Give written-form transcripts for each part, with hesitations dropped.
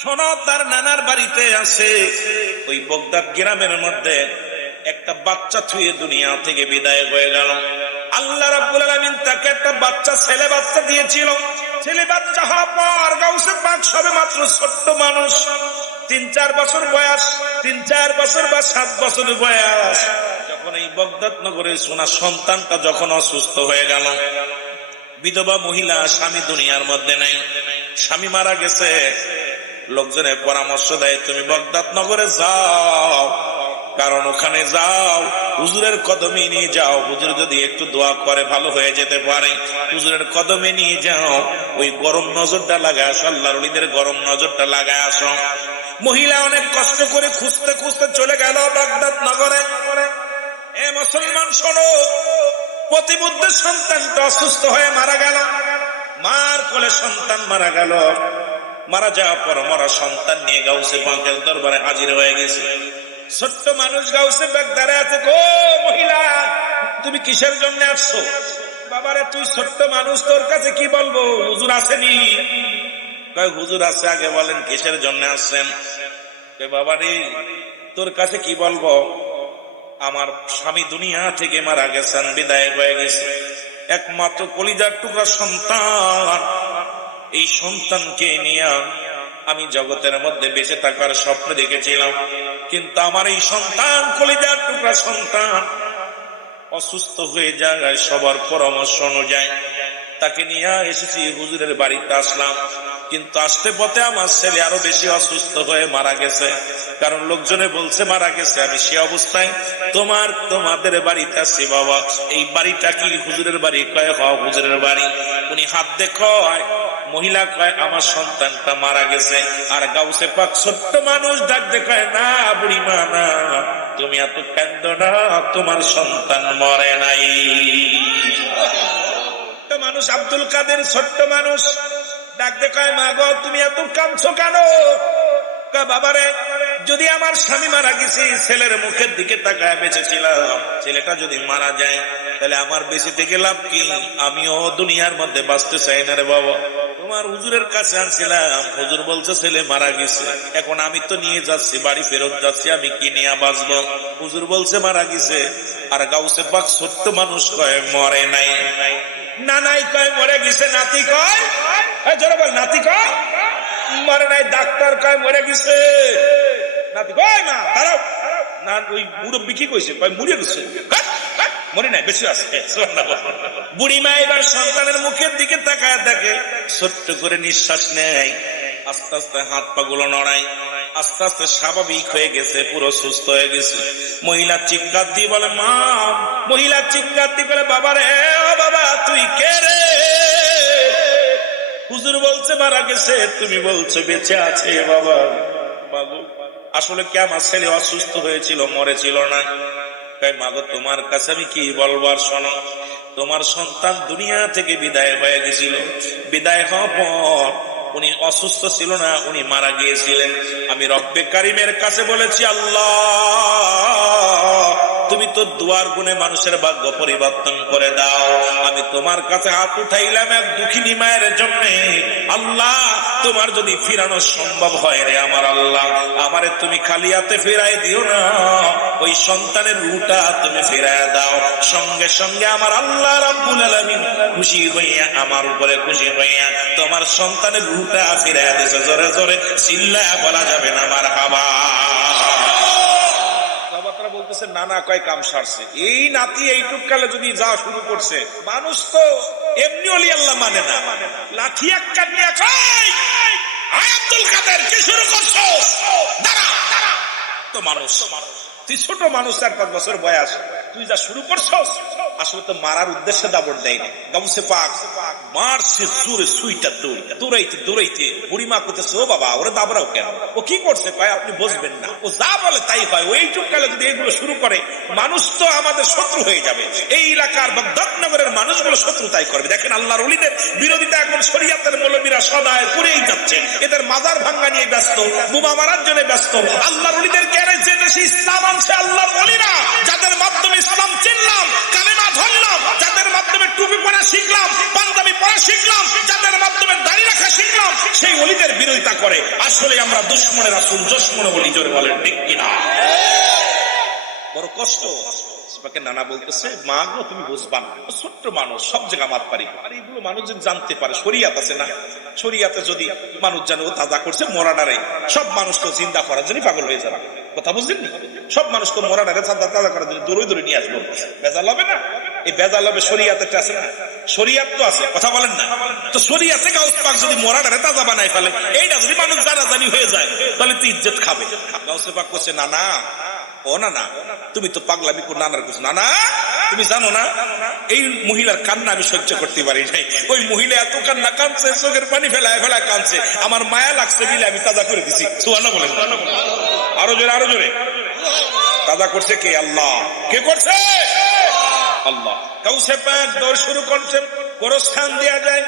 শোনো, তার নানার বাড়িতে আছে ওই বগদাদ গ্রামের মধ্যে একটা বাচ্চা থুয়ে দুনিয়া থেকে বিদায় হয়ে গেল। আল্লাহ রাব্বুল আলামিন তাকে একটা বাচ্চা ছেলে বাচ্চা দিয়েছিল। ছেলে বাচ্চা হওয়ার পর গাউসে পাক সবে মাত্র ছোট্ট মানুষ, 3-4 বছর বয়স, 3-4 বছর বা 7 বছর বয়স। যখন এই বগদাদ নগরে সোনা সন্তানটা যখন অসুস্থ হয়ে গেল, বিধবা মহিলা, স্বামী দুনিয়ার মধ্যে নাই, স্বামী মারা গেছে। লোকজনের পরামর্শ দেয় তুমি বগদাদ নগরে যাও, কারণ ওখানে যাও হুজুরের কদমে নিয়ে যাও, হুজুর যদি একটু দোয়া করে ভালো হয়ে যেতে পারে। হুজুরের কদমে নিয়ে যাও, ওই গরম নজরটা লাগায় আসো, আল্লাহর ওলিদের গরম নজরটা লাগায় আসো। মহিলা অনেক কষ্ট করে খুঁজতে খুঁজতে চলে গেল বাগদাদ নগরে। এ মুসলমান শোনো, প্রতিমধ্যে সন্তানটা অসুস্থ হয়ে মারা গেল। মার কোলে সন্তান মারা গেল। মারা যাওয়ার পর মরা সন্তান নিয়ে গাউসে পাকের দরবারে হাজির হয়ে গেছে। ছোট্ট মানুষ গাউসে পাক দাঁড়ায় আছে। ও মহিলা, তুমি কিসের জন্য আসছো? বাবারে, তুই ছোট্ট মানুষ, তোর কাছে কি বলবো? হুজুর আসেনি? কয় হুজুর আছে। আগে বলেন কিসের জন্য আসছেন? কয় বাবারে, তোর কাছে কি বলবো, আমার স্বামী দুনিয়া থেকে মারা গেছেন, বিদায় হয়ে গেছে। একমাত্র কলিজার টুকরা সন্তান, এই সন্তানকে নিয়ে আমি জগতের মধ্যে বেঁচে থাকার স্বপ্ন দেখেছিলাম, কিন্তু আমার এই সন্তান, কলিজার টুকরা সন্তান অসুস্থ হয়ে যায়। সবার পরামর্শ অনুযায়ী তাকে নিয়ে এসেছি, হুজুরের বাড়িতে আসলাম, কিন্তু আসতে পথে আমার ছেলে আরো বেশি অসুস্থ হয়ে মারা গেছে। কারণ লোকজনে বলছে মারা গেছে। আমি সে অবস্থায় তোমাদের বাড়িতে আসছি। বাবা, এই বাড়িটা কি হুজুরের বাড়ি? কয় হ হুজুরের বাড়ি। উনি হাত দেখায়, মহিলা কয় আমার সন্তানটা মারা গেছে। আর গাউসে পাক ছোট্ট মানুষ ডাক দেখায়, না বুড়িমা না, তুমি এত কাঁদো না, তোমার সন্তান মরে নাই। মানুষ আব্দুল কাদের ছোট্ট মানুষ ডাক দেখায়, মা গো তুমি এত কাঁদছো কেন? বাবারে, যদি আমার স্বামী মারা গেছে, ছেলের মুখের দিকে তাকায় বেঁচেছিলাম, ছেলেটা যদি মারা যায় তাহলে আমার বেঁচে থেকে লাভ কি? আমিও দুনিয়ার মধ্যে বাঁচতে চাই না রে বাবা। তোমার হুজুরের কাছে আনছিলাম, হুজুর বলছে ছেলে মারা গেছে, এখন আমি তো নিয়ে যাচ্ছি, বাড়ি ফেরত যাচ্ছি, আমি কি নিয়ে বাঁচবো? হুজুর বলছে মারা গেছে। আর গাউসে পাক ছোট্ট মানুষ কয় মরে নাই। না নাই কয় মরে গেছে। নাতি কয়, জোরে বল, নাতি কয় মরে নাই। ডাক্তার কয় মরে গেছে। নাতি কয় না দাঁড়াও, না ওই মুরব্বি কি কইছে? কয় মরে গেছে, মরে নাই, বেশি আছে। বুড়ি মা এবার সন্তানের মুখের দিকে তাকায় দেখে, ছোট্ট করে নিঃশ্বাস নেয়, আস্তে আস্তে হাত পা গুলো নড়ায়, আস্তে আস্তে স্বাভাবিক হয়ে গেছে, পুরো সুস্থ হয়ে গেছে। মহিলা চিৎকার দিয়ে বলে মা, মহিলা চিৎকার দিয়ে বলে বাবা রে, ও বাবা তুই কে রে? হুজুর বলছে মারা গেছে, তুমি বলছো বেঁচে আছে। বাবা বাবু, আসলে কি আমার ছেলে অসুস্থ হয়েছিল, মরেছিল না? তাই মাগো তোমার কাছে আমি কি বলবো? আর শোনো, তোমার সন্তান দুনিয়া থেকে বিদায় হয়ে গেছিল। বিদায় হওয়ার পর উনি অসুস্থ ছিল না, উনি মারা গিয়েছিলেন। আমি রব্বে কারিমের কাছে বলেছি, আল্লাহ তুমি তো দুয়ার গুণে মানুষের ভাগ্য পরিবর্তন করে দাও। আমি তোমার কাছে হাত উঠাইলাম এক দুঃখিনী মায়ের জন্য। আল্লাহ, তোমার যদি ফিরানো সম্ভব হয় রে আমার আল্লাহ, আমারে তুমি খালি হাতে ফিরাই দিও না, ওই সন্তানের রূহটা তুমি ফিরাই দাও। সঙ্গে সঙ্গে আমার আল্লাহ রাব্বুল আলামিন খুশি হইয়া, আমার উপরে খুশি হইয়া তোমার সন্তানের রূহটা ফিরাই দিয়েছে। জোরে জোরে চিল্লায়া বলা যাবে না মারহাবা। বলতেছে নানা কয় কাম সারছে। এই নাতি এইটুক কালে যদি যা শুরু করছে, মানুষ তো এমনি অলি আল্লাহ মানে না, লাঠি এক কাটিয়া কয় আব্দুল কাদের কি শুরু করছো? দাঁড়া, তো মানুষ, তুই ছোট মানুষ, 4-5 বছর বয়স, তুই যা শুরু করছস, আসলে তো মারার উদ্দেশ্যে দাবড় দেয় না। গামছে পাক মারছে জোরে, সুইটা দৌড়াইতে দৌড়াইতে বুড়িমা করতেছে, ও বাবা ওরা দাবড়াও কেন? ও কি করছে? কয় আপনি বুঝবেন না, ও যা বলে তাই হয়। ওই চুপকালে যদি এগুলো শুরু করে, মানুষ তো আমাদের শত্রু হয়ে যাবে। এই এলাকার বাগদাদনগরের মানুষগুলো শত্রু তাই করবে। দেখেন আল্লাহর ওলিদের বিরোধিতা এখন শরিয়াতের মৌলবীরা সদায় করেই যাচ্ছে। এদের মাজার ভাঙ্গা নিয়ে ব্যস্ত, বোমা মারার জন্য ব্যস্ত। আল্লাহর ওলিদের কেন যে দেশে ইসলাম আনছে আল্লাহর ওলিরা, যাদের মাধ্যমে ইসলাম চিনলাম, কালেমা ধরলাম, যাদের মাধ্যমে মাধ্যমে টুপি পরা শিখলাম, পাঞ্জাবি পরা শিখলাম, যাদের মাধ্যমে দাড়ি রাখা শিখলাম, সেই ওলিদের বিরোধিতা করে। আসলে আমরা দুশমনে রাসূল, দুশমনে ওলি। জোরে বলেন ঠিক কিনা? বড় কষ্ট। নানা বলতেছে, মা গো তুমি বুঝবা না, ছোট্ট মানুষ, সব জায়গা মাত পারি। আর এইগুলো মানুষ যদি জানতে পারে, শরিয়াত আছে না, শরিয়াতে যদি মানুষ জানে ও তাজা করছে মরাডারে, সব মানুষ তো জিন্দা করার জন্য পাগল হয়ে যাবে। কথা বুঝলেন? সব মানুষ তো মরাডারে তাজা করার জন্য দূরে দূরে নিয়ে আসবো। বেজাল হবে না? এই বেজাল হবে শরিয়াতে আছে না? শরিয়াত তো আছে, কথা বলেন না? তো শরিয়াতে গাউস পাক যদি মরাডারে তাজা বানায় ফেলে, এইটা যদি মানুষ জানাজানি হয়ে যায়, তাহলে তো ইজ্জত খাবে। গাউস পাক করছে, না না, ও না না, তুমি তো পাগলামি করে নানার কিছু। না না, তুমি জানো না এই মহিলার কান্না আমি সহ্য করতে পারি নাই। ওই মহিলা এত কান্না কাঁদছে, চোখের পানি ফেলায় ফেলায় কাঁদছে, আমার মায়া লাগছে বিলে আমি তাজা করে দিছি। সুবহানাল্লাহ বলেন। আরো জোরে, আরো জোরে। তাজা করছে কে? আল্লাহ। কে করছে? আল্লাহ। গাউসে পাক দৌড় শুরু করছে, গোরস্থান দেয়া যায়,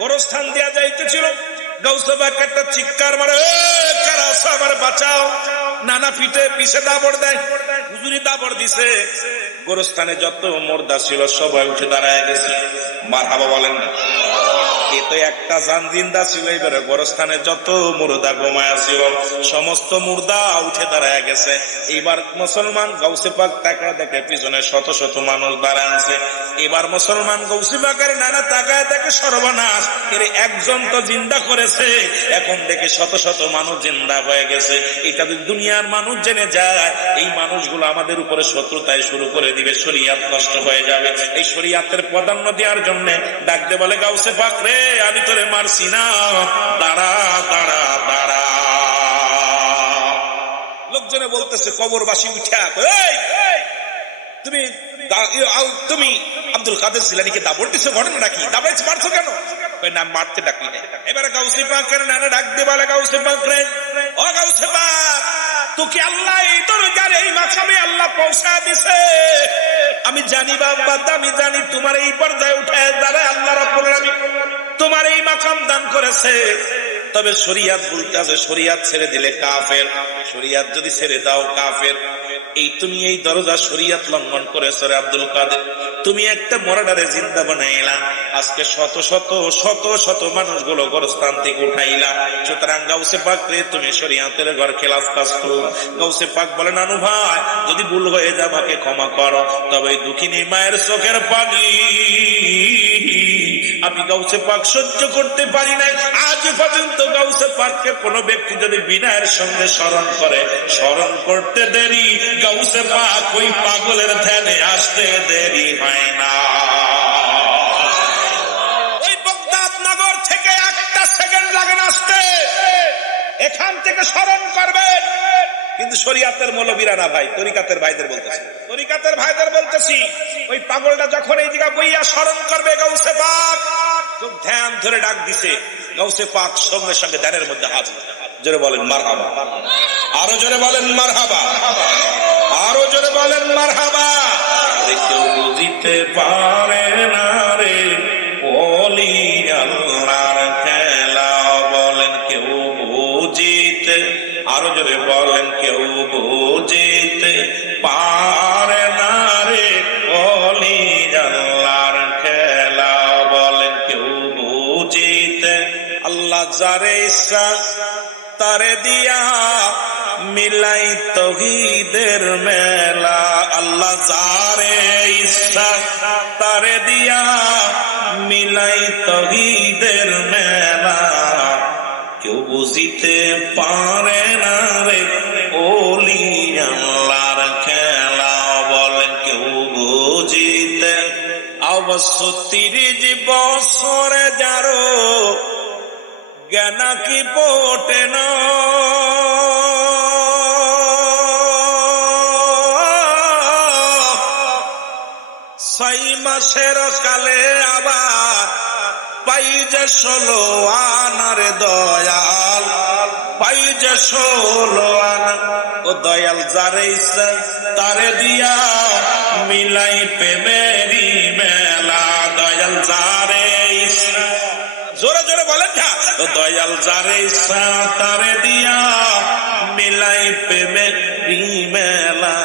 গোরস্থান দেয়া যাইতেছিল। গাউসে পাক একটা চিৎকার মারে, কারা আছো আমার বাঁচাও। নানা পিঠে পিছে দাবড় দেয়, হুজুরি দাবড় দিছে। গোরস্থানে যত মুর্দা ছিল সবাই উঠে দাঁড়ায় গেছে। মারহাবা বলেন না? এ তো একটা জান জিন্দা ছিল। এবারে গোরস্থানে যত মুর্দা ঘুমায়া ছিল সমস্ত মুর্দা উঠে দাঁড়ায় গেছে। এবার মুসলমান গাউসে পাক তাকায় দেখে পিছনে শত শত মানুষ দাঁড়ায় আছে। এবার মুসলমান গাউসে পাকের নানা তাকায় দেখে সর্বনাশ, এর একজন তো জিন্দা করেছে, এখন দেখে শত শত মানুষ জিন্দা হয়ে গেছে। এটা যদি দুনিয়ার মানুষ জেনে যায়, এই মানুষগুলো আমাদের উপরে শত্রুতায় শুরু করে দিবে, শরিয়াত নষ্ট হয়ে যাবে। এই শরিয়াতের প্রাধান্য দেওয়ার জন্য ডাকতে বলে, গাউসে পাক রে, আমি তোরে মারছি না, দাঁড়া দাঁড়া দাঁড়া। লোকজনে বলতেছে, কবরবাসী উঠা, তুমি তুমি আব্দুল কাদের জিলানীকে দাবড় দিছো, ঘটনাটা কি? দাবাইছে, মারছো কেন? না মারতে ডাকি না। এবারে গাউসে পাকের নানা ডাক দিয়ে বলে, গাউসে পাক রে, ও গাউসে পাক, তোকে আল্লাহ এই দরজার এই মাকামে আল্লাহ পৌঁছা দিছে। আমি জানি বাবা, আমি জানি তোমার এই পর্দায় উঠায় দাঁড়ায় আল্লাহ রাব্বুল আলামিন তোমার এই মাকাম দান করেছে। তবে শরিয়াত বলতে আছে, শরিয়াত ছেড়ে দিলে কাফের, শরিয়াত যদি ছেড়ে দাও কাফের। এই তুমি এই দরজা শরিয়াত লঙ্ঘন করেছো রে আব্দুল কাদের। তুমি একটা মরাডারে জিন্দা বানাইলা, আজকে শত শত শত শত মানুষগুলো গোরস্থান থেকে উঠাইলা। সুতরাং গাউসে পাক রে, তুমি শরিয়াতের ঘর খেলাস কাজতো। গাউসে পাক বলে, নানু ভাই, যদি ভুল হয়ে যায় আমাকে ক্ষমা করো, তবে দুঃখিনী মায়ের চোখের পানি আমি গাউসে পাক সহ্য করতে পারি নাই। আজ পর্যন্ত গাউসে পাককে কোন ব্যক্তি যদি বিনয়ের সঙ্গে স্মরণ করে, স্মরণ করতে দেরি, গাউসে পাক ওই পাগলের ধ্যানে আসতে দেরি হয় না। ওই বাগদাদ নগর থেকে একটা সেকেন্ড লাগে না আসতে, এখান থেকে স্মরণ করবেন। কিন্তু শরিয়াতের মৌলবীরা না ভাই, তরিকাতের ভাইদের বলতেছি, তরিকাতের ভাইদের বলতেছি, ওই পাগলটা যখন এই জায়গা বইয়া স্মরণ করবে গাউসে পাক, খুব ধ্যান ধরে ডাক দিছে, গাউসে পাক সঙ্গে সঙ্গে ধ্যানের মধ্যে হাজির। জোরে বলেন মারহাবা, আরো জোরে বলেন মারহাবা, আরো জোরে বলেন মারহাবা। কেউ বুঝিতে পারে না রে ওলি আল্লাহর খেলা, বলেন কেউ বুঝিতে, আরো জোরে বলেন কেউ বুঝিতে পারে না রে ওলি আল্লাহর খেলা, বলেন কেউ বুঝিতে। আল্লাহ যারে ইচ্ছা তারে দিয়া মিলাই তৌহিদের মেলা, আল্লাহ যারে ইচ্ছা তারে দিয়া মিলাই তৌহিদের মেলা, কেউ বুঝিতে পারে না রে ওলি আল্লাহর খেলা, বলেন কেউ বুঝিতে। অবশ্য 30 বছরে যারো জ্ঞান কি পোটে না, 6 মাসের কালে আবার পাই যে 16 আনার দয়াল, পাই যে 16 আনা। ও দয়াল যারে ইচ্ছা তারে দিয়া মিলাই প্রেমেরি মেলা, দয়াল যারে ইচ্ছা, জোরে জোরে বলেন না, ও দয়াল যারে ইচ্ছা তারে দিয়া মিলাই প্রেমেরি মেলা,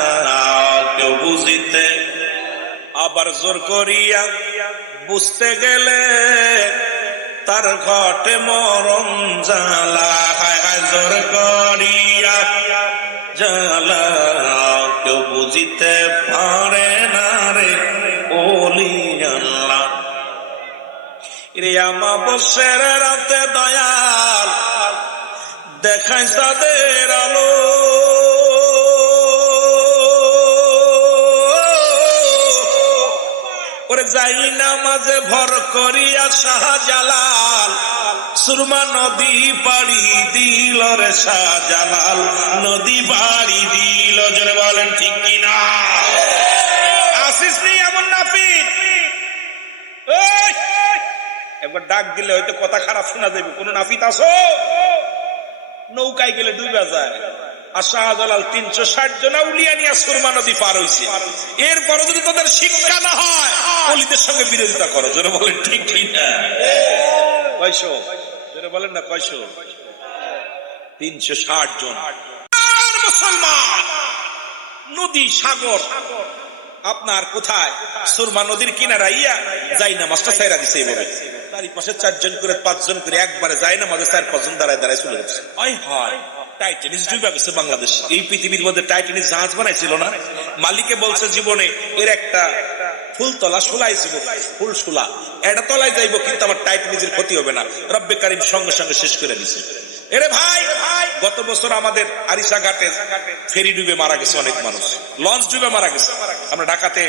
কেউ বুঝিতে। আবার জোর করিয়া বুঝতে গেলে তার ঘটে মরণ জ্বালা, হায় হায় জোর করিয়া জ্বালা, কেউ বুঝিতে পারে না রে ওলি আল্লাহ। রে আমাবস্যার রাতে দয়াল দেখায় তাদের আলো, ওরে যাই নামাজে ভর করিয়া শাহজালাল সুরমা নদী পাড়ি দিল রে শাহজালাল, নদী পাড়ি দিল। জোরে বলেন ঠিক কিনা? আসিস নি এমন নাপিত, একবার ডাক দিলে হয়তো কথা খারাপ শোনা যাবে। কোন নাপিত আসো, নৌকায় গেলে ডুবে যায়। আর শাহজালাল 360 জন আউলিয়া নিয়ে সুরমা নদী পার হইছে। এরপরও যদি তোদের শিক্ষা না হয় ওলিদের সঙ্গে বিরোধিতা করো। জোরে বলেন ঠিক কিনা? কয়শো? জোরে বলেন না কয়শো? 360 জন মুসলমান। নদী সাগর আপনার কোথায়? সুরমা নদীর কিনারা ইয়া যাই না মাস্টার সাইরা দিছে এইভাবে, চারিপাশে 4 জন করে 5 জন করে একবারে যায় না মাঝে 4-5 জন দাঁড়ায় দাঁড়ায় চলে যাচ্ছে। হয় টাইটানিক ডুবে গেছে বাংলাদেশ। এই পৃথিবীর মধ্যে টাইটানিক জাহাজ বানাইছিল না, মালিকে বলছে জীবনে এর একটা ফুলতলা শুলাই ছিল, ফুল শুলা, এটা তলায় যাইবো কিন্তু আমার টাইটানিকের ক্ষতি হবে না। রব্বে কারিম সঙ্গে সঙ্গে শেষ করে দিছে। এরে ভাই, গত বছর আমাদের আরিসা ঘাটে ফেরি ডুবে মারা গেছে অনেক মানুষ, লঞ্চ ডুবে মারা গেছে। আমরা ঢাকাতে,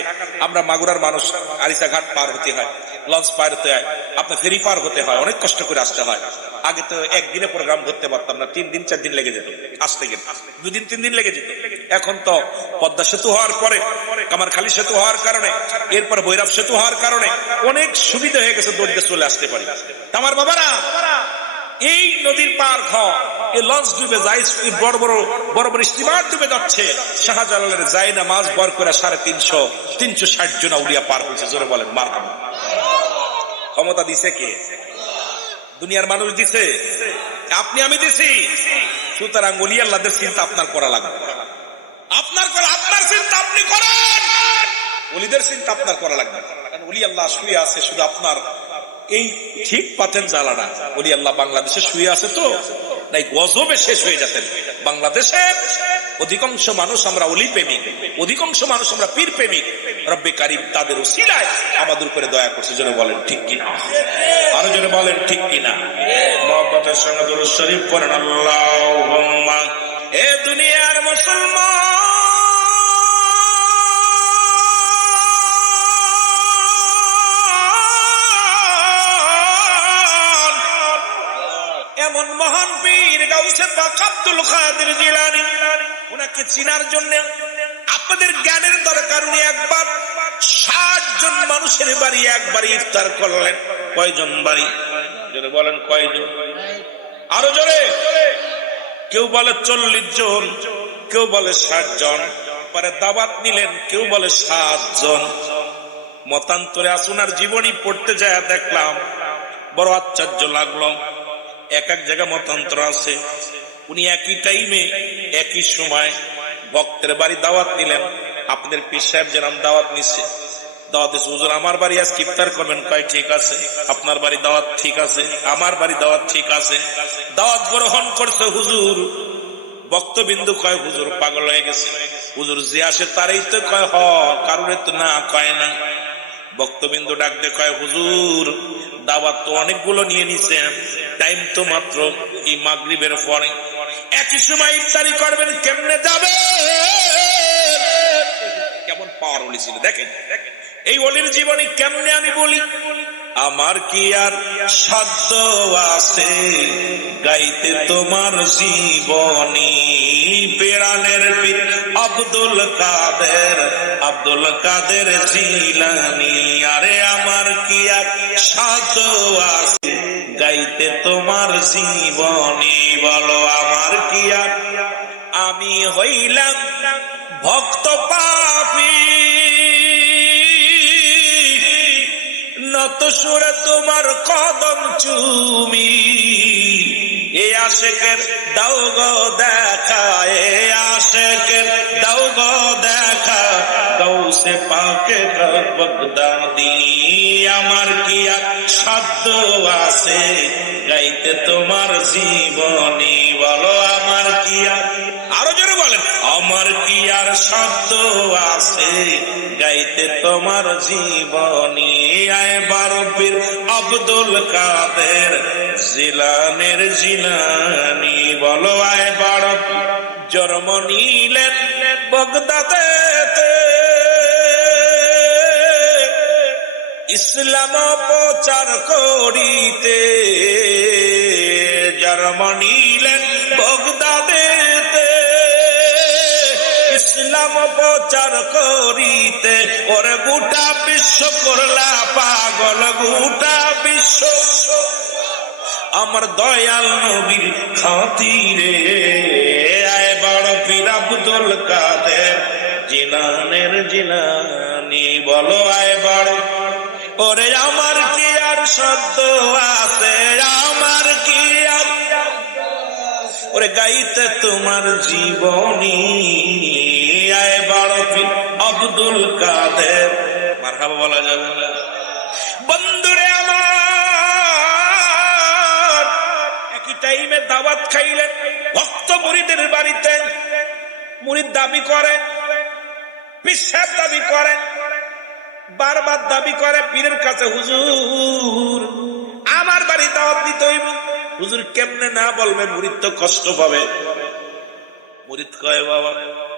আমরা মাগুরার মানুষ, আরিসা ঘাট পার হতে হয়, লঞ্চ পার হতে হয়, আপনার ফেরি পার হতে হয়, অনেক কষ্ট করে আসতে হয়। আগে তো একদিনে প্রোগ্রাম করতে পারতাম না, 3 দিন 4 দিন লেগে যেত আসতে গেলে, 2 দিন 3 দিন লেগে যেত। এখন তো পদ্মা সেতু হওয়ার পরে, কামারখালী সেতু হওয়ার কারণে, এরপর ভৈরব সেতু হওয়ার কারণে অনেক সুবিধা হয়ে গেছে, দৌড়ে চলে আসতে পারি। আমার বাবারা, এই নদীর পার এই লঞ্চ ডুবে যায়, বড় বড় স্টিমার ডুবে যাচ্ছে। শাহজালালের যায় না মাছ বর করে 360 জন আউলিয়া পার হয়েছে। জোরে বলেন মারহাবা। ক্ষমতা দিছে কে? দুনিয়ার মানুষ দিছে? আপনি আমি দিছি? সুতরাং ওলি আল্লাহদের চিন্তা আপনার করা লাগবে, আপনার চিন্তা আপনি করেন, ওলিদের চিন্তা আপনার করা লাগবে। কারণ ওলি আল্লাহ শুয়ে আছে শুধু আপনার এই ঠিক পাতেন জ্বালানা। ওলি আল্লাহ বাংলাদেশে শুয়ে আছে তো নাই গজবে শেষ হয়ে যেতেন। বাংলাদেশে অধিকাংশ মানুষ আমরা ওলি প্রেমিক, অধিকাংশ মানুষ আমরা পীর প্রেমিক। রব্বে কারিম তাদের উসিলায় আমাদের উপরে দয়া করছে। জোরে বলেন ঠিক কিনা? আরো জোরে বলেন ঠিক কিনা? মহব্বতের সঙ্গে দুরূদ শরীফ পড়েন আল্লাহুম্মা। এ দুনিয়ার মুসলমান, এমন মহান পীর গাউসে পাক আব্দুল কাদের জিলানী, উনাকে চিনার জন্য আপনাদের জ্ঞানের দরকার। উনি একবার 60 জন মানুষের বাড়ি একবারই ইফতার করলেন। কয়জন বাড়ি? জোরে বলেন কয়জন? আরো জোরে। কেউ বলে 40 জন, কেউ বলে 60 জন। পরে দাওয়াত নিলেন, কেউ বলে 7 জন। মতান্তরে আসুনার জীবনী পড়তে যায় দেখলাম, বড় আশ্চর্য লাগলো। এক এক জায়গায় মতান্তর আছে। উনি একই টাইমে একই সময় ভক্তের বাড়ি দাওয়াত নিলেন। আপনাদের পীর সাহেব যেরকম দাওয়াত নিচ্ছে, দাওয়াত দিচ্ছে, হুজুর আমার বাড়ি আজকে ইফতার করবেন। কয় ঠিক আছে। আপনার বাড়ি দাওয়াত ঠিক আছে, আমার বাড়ি দাওয়াত ঠিক আছে। দাওয়াত গ্রহণ করছে হুজুর। বক্তবিন্দু কয় হুজুর পাগল হয়ে গেছে, হুজুর যে আসে তারই তো কয় হ, কারণে তো না কয় না। বক্তবিন্দু ডাক দিয়ে কয় হুজুর দাওয়াত তো অনেকগুলো নিয়ে নিছেন, টাইম তো মাত্র এই মাগরিবের পরে, একই সময় ইফতারি করবেন, কেমনে যাবে? কেমন পাওয়ার ওলি ছিল দেখেন। এই ওলির জীবনী কেমনে আমি বলি। আমার কি আর সাধ্য আছে গাইতে তোমার জীবনী, পেরানের পীর আব্দুল কাদের জিলানী। আরে আমার কি আর সাধ্য আছে গাইতে তোমার জীবনী, বলো আমার কি আর। আমি হইলাম ভক্ত পাপী, নত সুরে তোমার কদম চুমি। এ আশেকের দাও গো দেখা, এ আশেকের দাও গো দেখা, গাউসে পাকে বাগদাদি। আমার কি আর সাধ্য আছে গাইতে তোমার জীবনী, বলো আমার কি আর, আরো জোরে বলেন, আমার কি আর সাধ্য আছে গাইতে তোমার জীবনী। আয় বারো পীর আব্দুল কাদের জিলানের জিলানি, বলো আয় বারো পীর। জন্ম নিলেন বাগদাদেতে, ইসলাম প্রচার করিতে। জন্ম নিলেন বাগদাদেতে, ইসলাম প্রচার করিতে। ওরে গোটা বিশ্ব করলা পাগল, গোটা বিশ্ব আমার দয়াল নবীর খাতিরে। আয় বড় পীর আব্দুল কাদের জিলানের জিলানি, বলো আয় বড়। ওরে আমার কি আর শব্দ আছে, আমার কি আর, ওরে গাইতে তোমার জীবনী। আয় বড় পীর আব্দুল কাদের, মারহাবা বলা যাবে না? বন্ধুরে আমার, একই টাইমে দাওয়াত খাইলেন ভক্ত মুরিদের বাড়িতে। মুরিদ দাবি করে, বিশ্বাস দাবি করে, বারবার দাবি করে পীরের কাছে, হুজুর আমার বাড়ি দাওয়াত দিতে হইব। হুজুর কেমনে না বলবে, মুরিদ তো কষ্ট পাবে। মুরিদ কয় বাবা,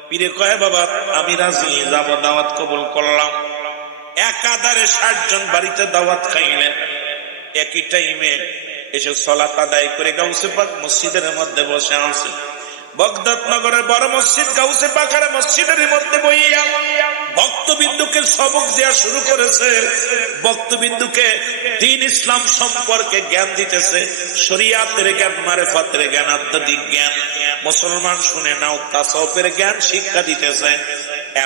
পীরে কয় বাবা আমি রাজি, যাব, দাওয়াত কবুল করলাম। একাধারে 60 জন বাড়িতে দাওয়াত খাইলেন। একই টাইমে এসে সালাত আদায় করে গাউসে পাক মসজিদের মধ্যে বসে আছে। বাগদাদ নগরের বড় মসজিদ গাউসে পাকের মসজিদের মধ্যে বইয়া ভক্তবিন্দুকে সবক দেওয়া শুরু করেছে। ভক্তবিন্দুকে দ্বীন ইসলাম সম্পর্কে জ্ঞান দিতেছে, শরিয়াতের জ্ঞান, মারিফাতের জ্ঞান, আধ্যাত্মিক জ্ঞান। মুসলমান শুনে নাও, তাসাউফের জ্ঞান শিক্ষা দিতেছে।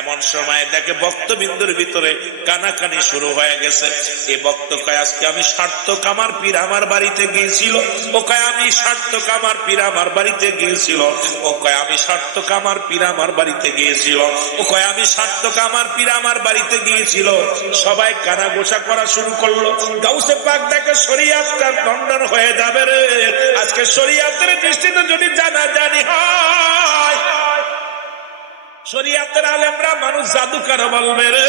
এমন সময় দেখে ভক্তবিন্দুর ভিতরে কানাকানি শুরু হয়ে গেছে। এই ভক্ত কয় আজকে আমি সার্থক, আমার পীর আমার বাড়িতে গিয়েছিল। ও কয় আমি সার্থক, আমার পীর আমার বাড়িতে গিয়েছিল। ও কয় আমি সার্থক, আমার পীর আমার বাড়িতে গিয়েছিল। ও কয় আমি সার্থক, আমার পীর আমার বাড়িতে গিয়েছিল। সবাই কানা গোসা করা শুরু করলো। গাউসে পাক দেখে শরিয়াতটা খণ্ডন হয়ে যাবে রে। আজকে শরিয়াতের দৃষ্টিতে যদি জানাজানি হয়, শরিয়াতের আলেমরা মানুষ জাদুকর বলবে রে।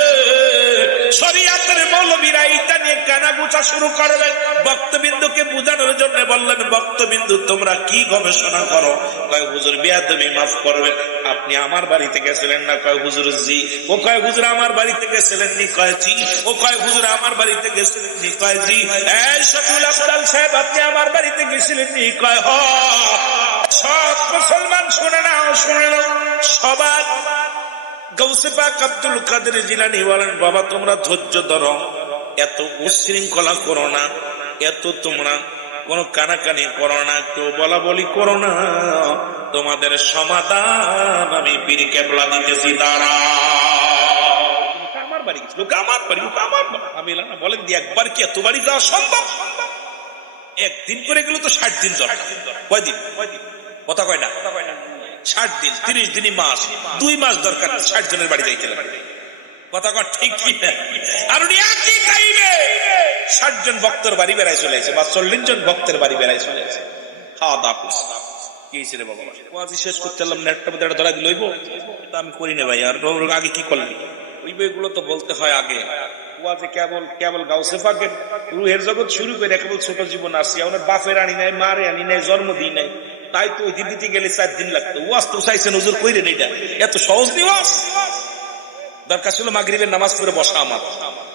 শরিয়াতের মৌলবীরা এইটা নিয়ে কানাগুচা শুরু করবে। ভক্তবিন্দুকে বুঝানোর জন্য বললেন, ভক্তবিন্দু তোমরা কি গবেষণা করো? কয় হুজুর বেয়াদবি মাফ করবেন, আপনি আমার বাড়িতে গেছিলেন না? কয় হুজুর জি। ও কয় হুজুর আমার বাড়িতে গেছিলেন নি? কয় জি। ও কয় হুজুর আমার বাড়িতে গেছিলেন নি? কয় জি। এই শফিউল আফজাল সাহেব আপনি আমার বাড়িতে গেছিলেন নি? কয় হ। সব মুসলমান শুনে নাও, শুনে নাও। সবার গাউসে পাক আব্দুল কাদের জিলানী বলেন, বাবা তোমরা ধৈর্য ধরো, এত উশৃঙ্খলা করো না, এত তোমরা কোন কানাকানি করো না, কেউ বলা বলি করো না। তোমাদের সমাধান আমি পীর কেবলা দিতেছি। দাঁড়া, আমার বাড়ি গেছিল, আমার বাড়ি, আমার আমি বলেন দি একবার কি এত বাড়ি যাওয়া সম্ভব? একদিন করে গেল তো 60 দিন দরকার। কয়দিন? কথা কয় না, 60 দিন, 30 দিনই মাস, 2 মাস দরকার 60 জনের বাড়ি যাইতে লাগে। কথা কয় ঠিক কি না? আর উনি একই টাইমে 60 জন ভক্তের বাড়ি বেড়ায় চলে আসে, বা 40 জন ভক্তের বাড়ি বেড়ায় চলে আসে। খাওয়া দাওয়া করছে। কি হয়েছে রে বাবা? ওয়াজি শেষ করতে এলাম, নেটটা মধ্যে ধরা দিল, তা আমি করি না ভাই। আর আগে কি করলি? ওই বইগুলো তো বলতে হয় আগে। ওয়াজে কেবল গাউসে পাকের রুহের জগৎ শুরু করে কেবল ছোট জীবন আসি, ওনার বাপের আনি নাই, মারে আনি নাই, জন্ম দিই নাই, তাই তো ওই দিদিতে গেলে 4 দিন লাগতো। ওয়াজ তো চাইছেন হুজুর কইরেন, এটা এত সহজ নি ওয়াজ। দরকার ছিল মাগরিবের নামাজ পড়ে বসা আমার,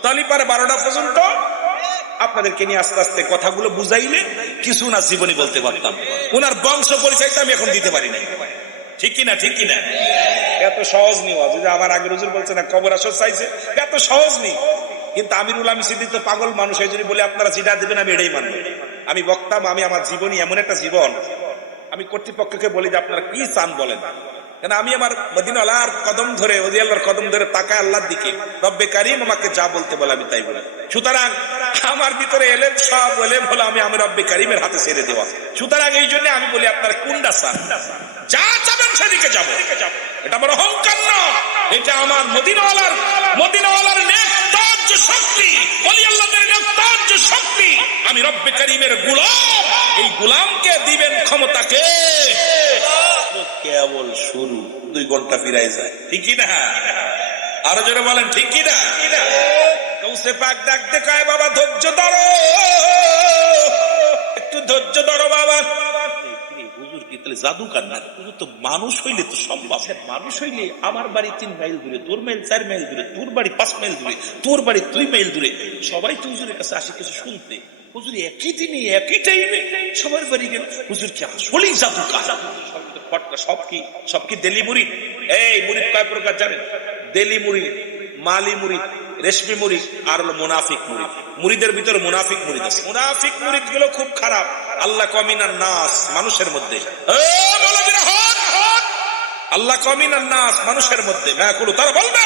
তাহলে পারে 12টা পর্যন্ত আপনাদেরকে নিয়ে আস্তে আস্তে কথাগুলো বুঝাইলে কিছু না জীবনী বলতে পারতাম। ওনার বংশ পরিচয়টা আমি এখন দিতে পারি না। ঠিক কিনা? ঠিক কিনা? এত সহজ নি ওয়াজ। আমার আগের হুজুর বলছে না কবর আসর চাইছে, এত সহজ নি। কিন্তু আমিরুল আমি সিদ্দিক তো পাগল মানুষ, এই যদি বলে আপনারা যেটা দেবেন আমি এটাই মানব। আমি বক্তাম, আমি আমার জীবনী এমন একটা জীবন, আমি কর্তৃপক্ষকে বলি যে আপনারা কি চান বলেন। কেন আমি আমার মদিনা আল্লাহর কদম ধরে, ওজি আল্লাহর কদম ধরে তাকায় আল্লাহর দিকে, রব্বে কারিম আমাকে যা বলতে বলে আমি তাই বলি। সুতরাং আমার ভিতরে এলেম, সব এলেম হলো আমি রব্বে কারিমের হাতে ছেড়ে দেওয়া। সুতরাং এই জন্য আমি বলি আপনার কোনটা চান, যা চাবেন সেদিকে যাবো। এটা আমার অহংকার না, এটা আমার মদিনাওয়ালার নেককার্য শক্তি, ওলি আল্লাহদের নেককার্য শক্তি। আমি রব্বে কারিমের গোলাম, এই গোলামকে দিবেন ক্ষমতাকে। কেবল শুরু, 2 ঘন্টা ফিরাই যায়, ঠিক কি না? আরো জোরে বলেন ঠিক কি না? কৌসে পাক ডাক দেখায়, বাবা ধৈর্য ধরো, একটু ধৈর্য ধরো বাবা। হুজুর কি তাহলে জাদুকার না? হুজুর তো মানুষ হইলে তো সম্ভব। মানুষ হইলে আমার বাড়ি 3 মাইল দূরে, তোর মাইল 4 মাইল দূরে, তোর বাড়ি 5 মাইল দূরে, তোর বাড়ি 2 মাইল দূরে, সবাই তো হুজুরের কাছে আসে কিছু শুনতে। হুজুর একই দিনে একই টাইমে সবার বাড়ি গেল, হুজুর কি আসলেই জাদুকার? সব কি দেলি মুরিদ? এই মুরিদ কয় প্রকার জানেন? দেলি মুরিদ, মালি মুরিদ, রেশমি মুরিদ, আর হলো মুনাফিক মুরিদ। মুরিদের ভিতরে মুনাফিক মুরিদ আছে। মুনাফিক মুরিদ গুলো খুব খারাপ। আল্লাহ কমিনান নাস, মানুষের মধ্যে, আল্লাহ কমিনান নাস, মানুষের মধ্যে তারা বলবে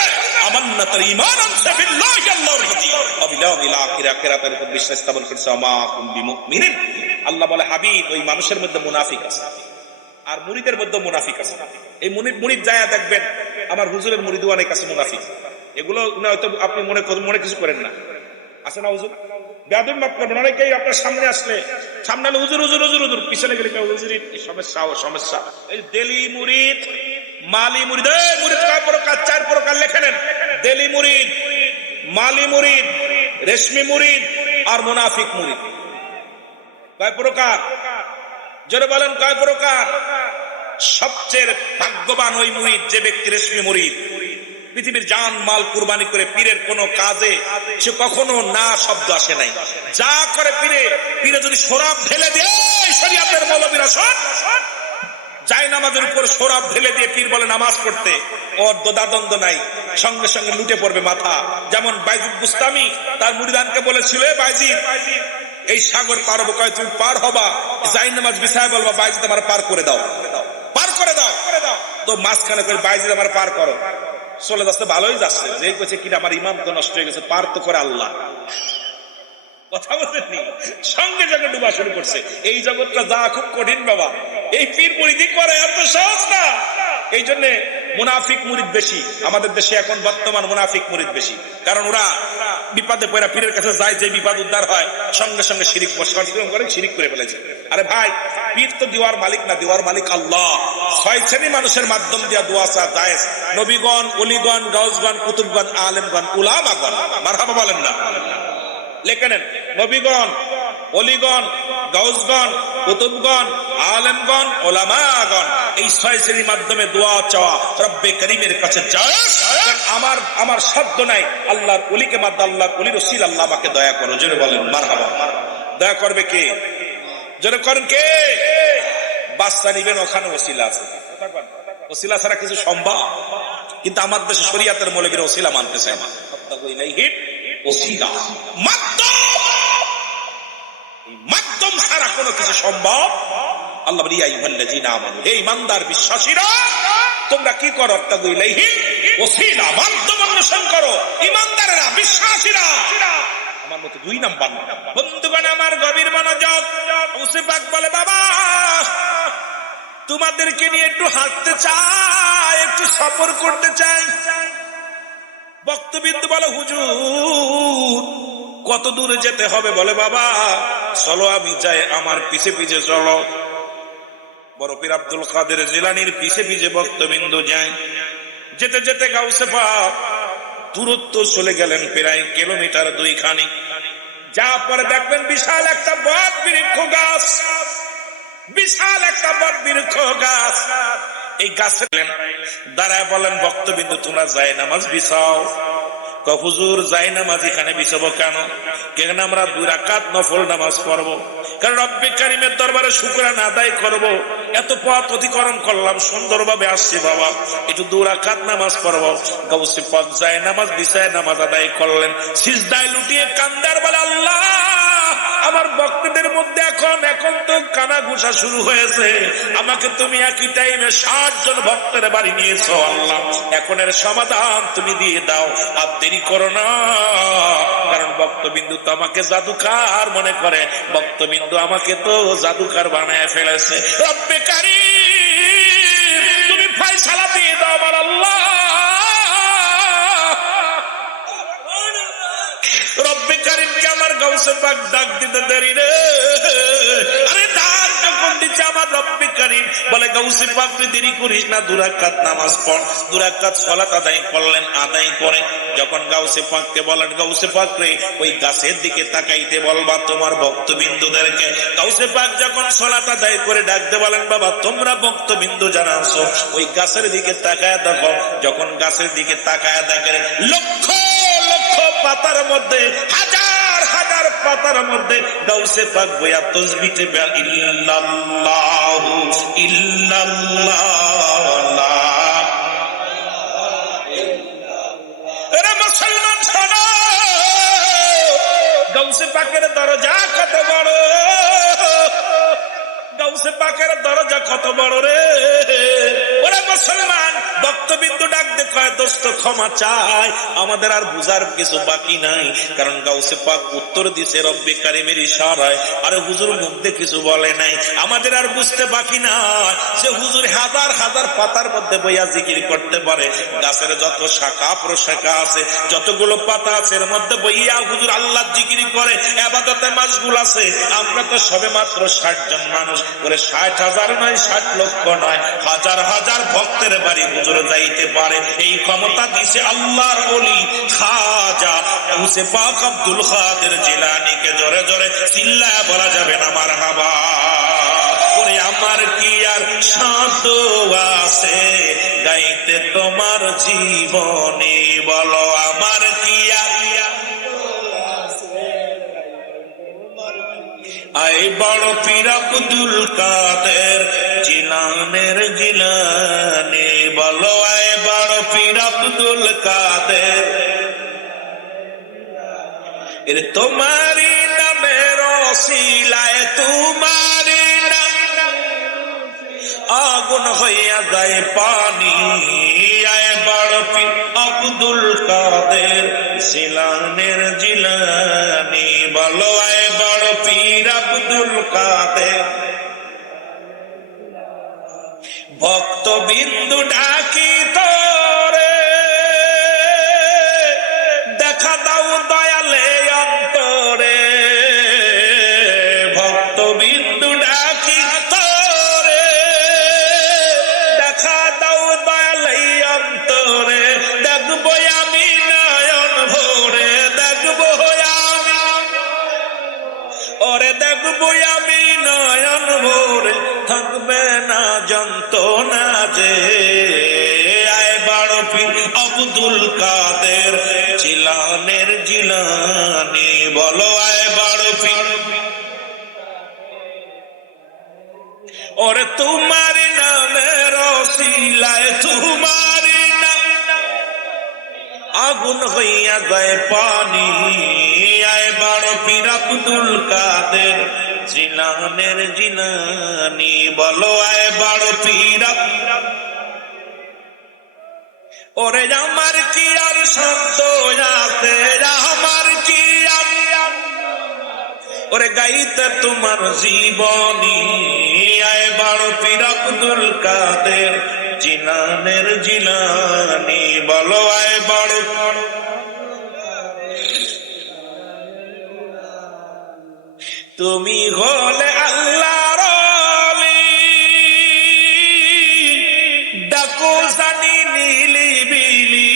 আমান্না তার ঈমান আনছে বিল্লাহি, আল্লাহর প্রতি, ওয়া বিল ইয়াউমিল আখির, আখিরাতের উপর বিশ্বাস স্থাপন করছে। মা কুম বিমুমিনিন, আল্লাহ বলে হাবিব ওই মানুষের মধ্যে মুনাফিক আছে, আর মুরিদের মধ্যে মুনাফিক আছে। এই মুরিদ যায় দেখবেন, আমার হুজুরের মুরিদও অনেক আছে মুনাফিক। এগুলো হয়তো আপনি মনে কিছু করেন না, আছে না হুজুর? বেয়াদবি মাফ করবেন, অনেকেই আপনার সামনে আসলে, সামনে আলে হুজুর হুজুর হুজুর হুজুর, পিছনে গেলে হুজুর সমস্যা। এই দেলি মুরিদ, মালি মুরিদ, এই মুরিদ কয় প্রকার? 4 প্রকার লেখে নেন। দেলি মুরিদ, মালি মুরিদ, রেশমি মুরিদ, আর মুনাফিক মুরিদ। কয় প্রকার? জোরে বলেন কয় প্রকার? সবচেয়ে ভাগ্যবান ওই মুরিদ যে ব্যক্তি রেশমি মুরিদ, পৃথিবীর জান মাল কুরবানি করে পীরের কোন কাজে সে কখনো না শব্দ আসে নাই। যা করে পীরে যদি শরাব ঢেলে দিয়ে, শরীয়তের মৌলবীরা শোন, যাই নামাজের উপর শরাব ঢেলে দিয়ে পীর বলে নামাজ পড়তে, ওর দ্বন্দ্ব নাই, সঙ্গে সঙ্গে লুটে পড়বে মাথা। যেমন বাইজিদ বুস্তামি তার মুরিদানকে বলেছিল, বাইজিদ এই সাগর পার হবো, কয় তুমি পার হবা, যাই নামাজ বিছায় বলবা বাইজিদ আমার পার করে দাও, পার করে দাও। তো মাঝখানে করে বাইজিদ আমার পার করো, চলে যাচ্ছে, ভালোই যাচ্ছে। যে কইছে কিনা আমার ইমান তো নষ্ট হয়ে গেছে, পার তো করে আল্লাহ। কথা বলেননি, সঙ্গে সঙ্গে ডুবা শুরু করছে। এই জগৎটা যা খুব কঠিন বাবা, এই পীর মুরিদি করে এত সহজ না। এই জন্য মুনাফিক মুরিদ বেশি আমাদের দেশে এখন বর্তমান, মুনাফিক মুরিদ বেশি। কারণ ওরা বিপদে পড়া পীরের কাছে যায়, যে বিপদ উদ্ধার হয় সঙ্গে সঙ্গে শিরিক করে, শিরিক করে ফেলেছে। আরে ভাই, পীর তো দেওয়ার মালিক না, দেওয়ার মালিক আল্লাহ। 6 শ্রেণী মানুষের মাধ্যম দিয়া দোয়া চা জায়েজ, নবীগণ, ওলিগণ, গাউসগণ, কুতুবগণ, আলেমগণ, উলামাগণ। মারহাবা বলেন না? লেখে নেন, নবীগণ, ওলিগণ, গাউসগণ, কুতুবগণ, আলেমগণ, ওলামাগণ, এই 6 শ্রেণীর মাধ্যমে দোয়া চাওয়া রব্বে কারীমের কাছে জায়েজ। আমার শব্দ নাই, আল্লাহর ওলিকে মাদ্দ, আল্লাহর ওলির ওসিলা আল্লাহ আমাকে দয়া করো। জোরে বলেন মারহাবা। দয়া করবে কে? জোরে করেন কে? বাচ্চা নিবেন, ওখানে ওসিলা আছে। ওসিলা ছাড়া কিছু সম্ভব? কিন্তু আমার দেশে শরীয়তের মৌলবীরা ওসিলা মানতে চায় না। ওসিলা মাধ্যম ছাড়া কোনো কিছু সম্ভব? আল্লাহ বলি, ইয়া আইয়ুহাল্লাযীনা আমানু, হে ঈমানদার বিশ্বাসীরা, তোমরা কি করো? তাকু ইলাইহি ওসিলা, মাধ্যম অন্বেষণ করো। ঈমানদারেরা, বিশ্বাসীরা আমার মতো 2 নাম্বার না। বন্ধুগণ আমার, গভীর মনোযোগ। ওসি পাক বলে, বাবা তোমাদেরকে নিয়ে একটু হাঁটতে চাই, একটু সফর করতে চাই। বক্তবিন্দু বলে, হুজুর কত দূরে যেতে হবে? বলে, বাবা চলো আমি যাই, আমার পিছে পিছে চলো। বড় পীর আব্দুল কাদের জিলানীর পিছে পিছে বক্তবিন্দু যায়। যেতে যেতে গাউসে পাক দূরত্ব চলে গেলেন প্রায় কিলোমিটার 2 খানি। যা পরে দেখবেন বিশাল একটা বট বৃক্ষ গাছ, বিশাল একটা বট বৃক্ষ গাছ। এই গাছে দাঁড়ায় বলেন, ভক্তবিন্দু তোমরা যায় নামাজ বিছাও। হুজুর যাই নামাজ এখানে বিছাবো কেন? কেন আমরা 2 রাকাত নফল নামাজ পড়বো, কারণ রব্বে কারীমের দরবারে শুকরানা আদায় করব। এত পথ অতিক্রম করলাম, সুন্দরভাবে আসছি বাবা, একটু 2 রাকাত নামাজ পড়বো। গাউসে পাক যায় নামাজ বিছায় নামাজ আদায় করলেন, সিজদায় লুটিয়ে কান্দার বলে, আল্লাহ আমার ভক্তদের মধ্যে এখন তো কানা ঘুষা শুরু হয়েছে, আমাকে তুমি একই টাইমে 60 জন ভক্তের বাড়ি নিয়েছো আল্লাহ, এখনের সমাধান তুমি দিয়ে দাও, আর দেরি করো না। কারণ ভক্তবিন্দু তো আমাকে জাদুকার মনে করে, ভক্তবিন্দু আমাকে তো জাদুকার বানায় ফেলেছে। রব্বে কারীম তুমি ফায়সালা দিয়ে দাও আমার আল্লাহ। রব্বে কারীমকে আমার গাউসে পাক ডাক দিতে দেরি রে, আরে ডাক যখন দিচ্ছে আমার রব্বে কারীম বলে গাউসে পাক তুই দেরি করিস না, 2 রাকাত নামাজ পড়। 2 রাকাত সালাত আদায় করলেন, আদায় করে যখন গাউসে পাককে বলেন গাউসে পাক রে ওই গাছের দিকে তাকাইতে বলবা তোমার ভক্তবিন্দুদেরকে। গাউসে পাক যখন সালাত আদায় করে ডাকতে বলেন বাবা তোমরা ভক্তবিন্দু যারা আছো ওই গাছের দিকে তাকায় দেখো। যখন গাছের দিকে তাকায় দেখে লক্ষ লক্ষ পাতার মধ্যে, হাজার হাজার পাতার মধ্যে গাউসে পাক বইয়া তাসবিহ ইল্লাল্লাহু ইল্লাল্লাহ। এরা মুসলমান শোনো, গাউসে পাকের দরজা কত বড়, গাউসে পাকের দরজা কত বড় রে। ওরা মুসলমান ভক্তবিন্দু ডাক দেখে দোস্ত ক্ষমা চাই, আমাদের আর বুঝার কিছু বাকি নাই। কারণ গাউসে পাক উত্তর দিছে রব্বে কারীমের ইশারায়, আরে হুজুর মুখে কিছু বলে নাই, আমাদের আর বুঝতে বাকি নাই যে হুজুর হাজার হাজার পাতার মধ্যে বইয়া জিকির করতে পারে। গাছের যত শাখা প্রশাখা আছে, যতগুলো পাতা আছে এর মধ্যে বইয়া হুজুর আল্লাহ জিকির করে, ইবাদতে মাশগুল আছে। আমরা তো সবে মাত্র 60 জন মানুষ, ওরে 60,000 নয়, 60 লক্ষ নয়, হাজার হাজার ভক্তের বাড়ি হুজুর যাইতে পারে। এই ক্ষমতা দিছে আল্লাহর ওলি খাজা গাউসে পাক আব্দুল কাদের জিলানীকে। জোরে জোরে চিল্লায়া বলা যাবে না মারহাবা। ওরে আমার কি আর সাধ্য আছে গাইতে তোমার জীবনী, বলো আমার কি আর আই বড় পীর আব্দুল কাদের জিলানের জিলানী, বলো আই বড় পীর আব্দুল কাদের। এর তোমারি নামের ওসিলায় তোমারি নাম আগুন হইয়া যায় পানি, আয় বড় পীর আব্দুল কাদের জিলানের জিলানী, বলো আয় বড় পীর আব্দুল কাদের। ভক্তবিন্দু ডাকি তোরে দেখা দাও দয়ালে অন্তরে, ভক্তবিন্দু ডাকি তোরে দেখা দাও দয়ালে অন্তরে। দেখবো আমি নয়ন ভরে, দেখবো আমি, ওরে দেখবো আমি নয়ন ভরে, থাকবে না যন্ত্রণা যে। আয় বড় পীর আব্দুল কাদের জিলানের জিলানী, বলো আয় বড় পীর। ওরে তোমার নামের ওসিলায় তোমার নাম আগুন হইয়া যায় পানি, আয় বড় পীর আব্দুল কাদের জিলানের জিলানী, বলো আয় বড় পীর। ওরে আমার কি আর শব্দ আছে, আমার কি আর, ওরে গাইতে তোমার জীবনী, আয় বড় পীর আব্দুল কাদের জিলানের জিলানী, বলো আয় বড়। তুমি হলে আল্লাহর ওলি, ডাকো জানি নিলিবিলি,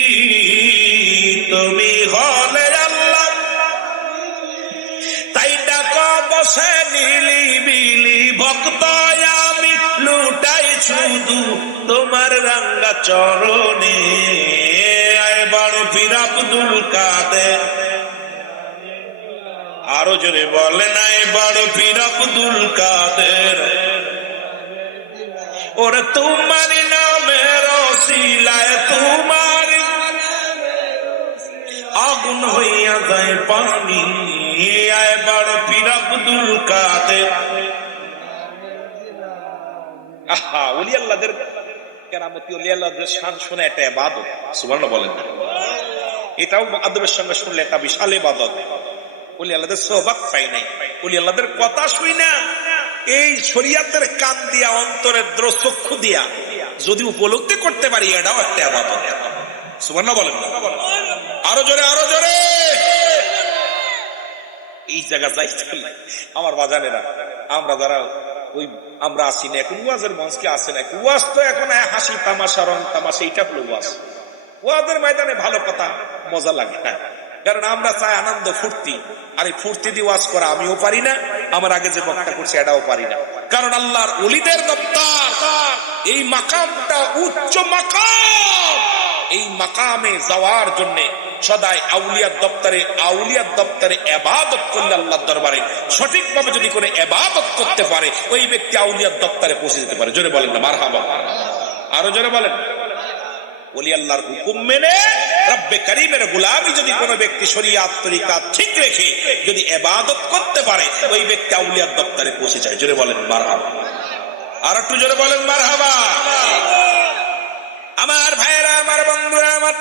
তুমি হলে আল্লাহ তাই ডাকো বসে নিলিবিলি। ভক্ত আমি লুটাই শুধু তোমার রাঙ্গা চরণে, আয় বড় পীর আব্দুল কাদের। আরো জোরে বলে নাই বড় পীর আব্দুল কাদের। ওরে তোমার নামের ওসিলায় তোমার আগুন হইয়া যায় পানি, নিয়ে আয় বড় পীর আব্দুল কাদের। আহা, ওলি আল্লাহদের কেরামতি, ওলি আল্লাহদের শান শুনে একটা ইবাদত, সুবহানাল্লাহ বলেন। এটাও আদবের সঙ্গে শুনলে একটা বিশাল ইবাদত। ওলি আল্লাহদের সোহবত পাই নাই, ওলি আল্লাহদের কথা শুই না, এই শরীয়তের কান দিয়া, অন্তরের দ্রচক্ষু দিয়া যদি উপলব্ধি করতে পারি, এটাও একটা ইবাদত। সুবহানাল্লাহ বলেন। আরো জোরে, আরো জোরে। এই জায়গা যাই আমার বাজানেরা, আমরা যারা ওই আমরা আসি না এখন, ওয়াজের মঞ্চকে আসে না, ওয়াজ তো এখন হাসি তামাশা, রং তামাশা, এইটা হলো ওয়াজ। ওয়াজের ময়দানে ভালো কথা মজা লাগে, হ্যাঁ, কারণ আমরা চাই আনন্দ, ফুর্তি। আর এই ফুর্তি দিয়ে ওয়াজ করা আমিও পারি না, আমার আগে যে বক্তা করছে এটাও পারি না। কারণ আল্লাহর ওলিদের দপ্তর, এই মাকামটা উচ্চ মাকাম। এই মাকামে যাওয়ার জন্য সদাই আউলিয়ার দপ্তরে ইবাদত করলে, আল্লাহর দরবারে সঠিকভাবে যদি করে ইবাদত করতে পারে, ওই ব্যক্তি আউলিয়ার দপ্তরে পৌঁছে যেতে পারে। জোরে বলেন না মারহাবা। আরো জোরে বলেন। ওলি আল্লাহর হুকুম মেনে রব্বে কারীমের গোলামি যদি কোনো ব্যক্তি শরীয়ত তরিকা ঠিক রেখে যদি ইবাদত করতে পারে, ওই ব্যক্তি আউলিয়ার দপ্তরে পৌঁছে যায়। জোরে বলেন মারহাবা। আর একটু জোরে বলেন মারহাবা। আমার ভাইয়েরা, আমার বন্ধুরা, আমার